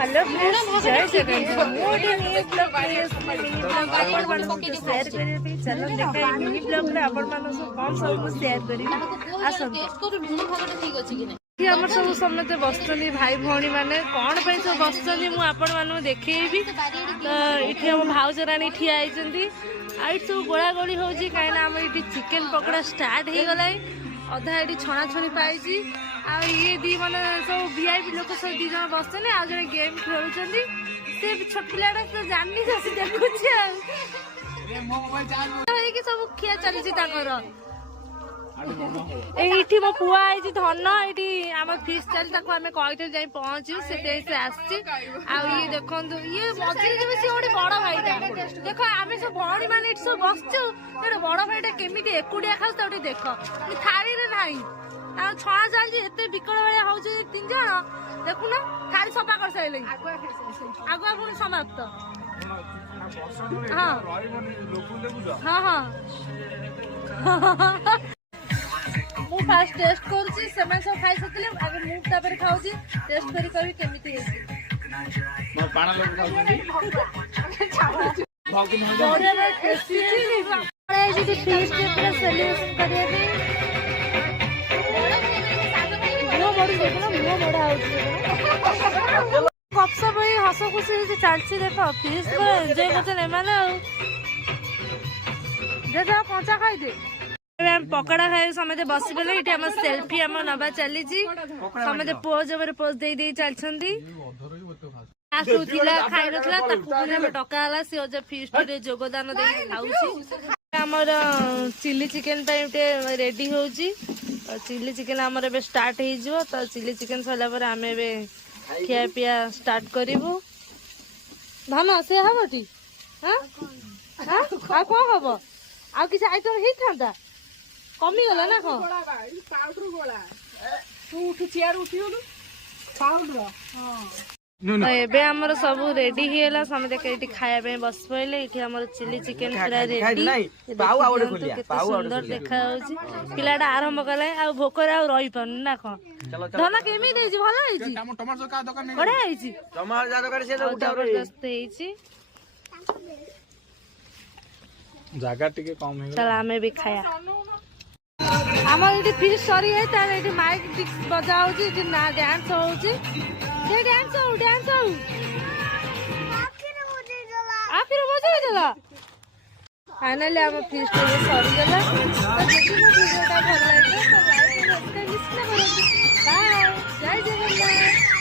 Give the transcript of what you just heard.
Hello जय जगन्नाथ मोटे mini blog आपण मानू शेयर करिए भी चलो देखा मिनी ब्लॉग रे आपण मानू कौन सब शेयर करी आसन कि हमर सब समते बसतनी भाई भौणी माने कोन पई सब बसतनी मु आपण मानू देखैबी तो इठी हम भाउज रानी ठिया आइचंती आइ सब गोळा गोळी होजी काइना हम इठी चिकन पकोड़ा स्टार्ट हे गलाई अधा एटी छणा छणी पाइजी आ ये दी माने सब वीआईपी लोक सब दी जण बसतनी आ जणे गेम खेलुचंती से छोट पिलाडा तो जाननी जसी देखुची आ कि सब खिया चली छी ताकर एठी मो पुआ आइजी धन एठी हम फिश चली ताको हमें कहिते जाई पहुंची सेते से आसी आ ये देखंतु ये मजे जे से ओडी बड़ भाईटा देखो आमे सब भौणी माने एठी सब बसछु एटा बड़ भाईटा केमिति एकुडिया खास त ओडी देखो थारी रे नाही आ छणा चालजी एते बिकळ वाला हो जे तीन जण देखु ना थारी सफा कर साइले आगुआ पुनी समाप्त हां हां हां मु फास्ट टेस्ट करछि समय सब खाइ सकले आगे मु तापर खाउछि टेस्ट करी करी केमिति हेछि म पाना लोग खाउछि भागुन हो जा रे टेस्टी रे जे फिश के पूरा सॉल्यूशन करिए भी मो बड़ी देखो मो बड़ा आउछि कपसा भाई हस खुशी जे चालछि देखो फिश को एन्जॉय करते नै माने जे जा कंचा खाइ दे हम पकड़ा खाए समझे बसी गले इटे हम सेल्फी हम नबा चली जी समझे पोज ओवर पोज दे दे चलछंदी आसुथिला खाइ नथला ताकू हम टका हला से जे फीस्ट रे योगदान दे खाउची हमर चिली चिकन पे रेडी होउची चिली चिकन हमर बे स्टार्ट हे जिवो तो चिली चिकन सला पर हमें बे खिया पिया स्टार्ट करिवो भामा से हबटी हां हां आ को हबो आ किछ आइटम हे थांदा कमी गला ना को पाउडर गोला तू उठ चेयर उठियो पाउडर हां एबे हमर सब रेडी हेला समझे केटी खाया पे बस पइले इठी हमर चिली चिकन पूरा रेडी पाउ आवडे खोलिया पाउ सुंदर देखा होची पिलाडा आरंभ कले आ भोकर आ रही पन ना को धना केमी देजी भलो हेची टमाटर का दुकान नै बडे हेची टमाटर जा दुकान से उठा जबरदस्त हेची जागा टिके कम हे चल हमें भी खाया हमर इठी फिश सरी है तार इठी माइक बजाउ छी इठी ना डांस होउची ये डांस हो आखिर बजे देला फाइनली हम फिश तो सरी गला तो देखि वीडियोटा भल लागे तो लाइक सब्सक्राइब करो बाय जय जगन्नाथ।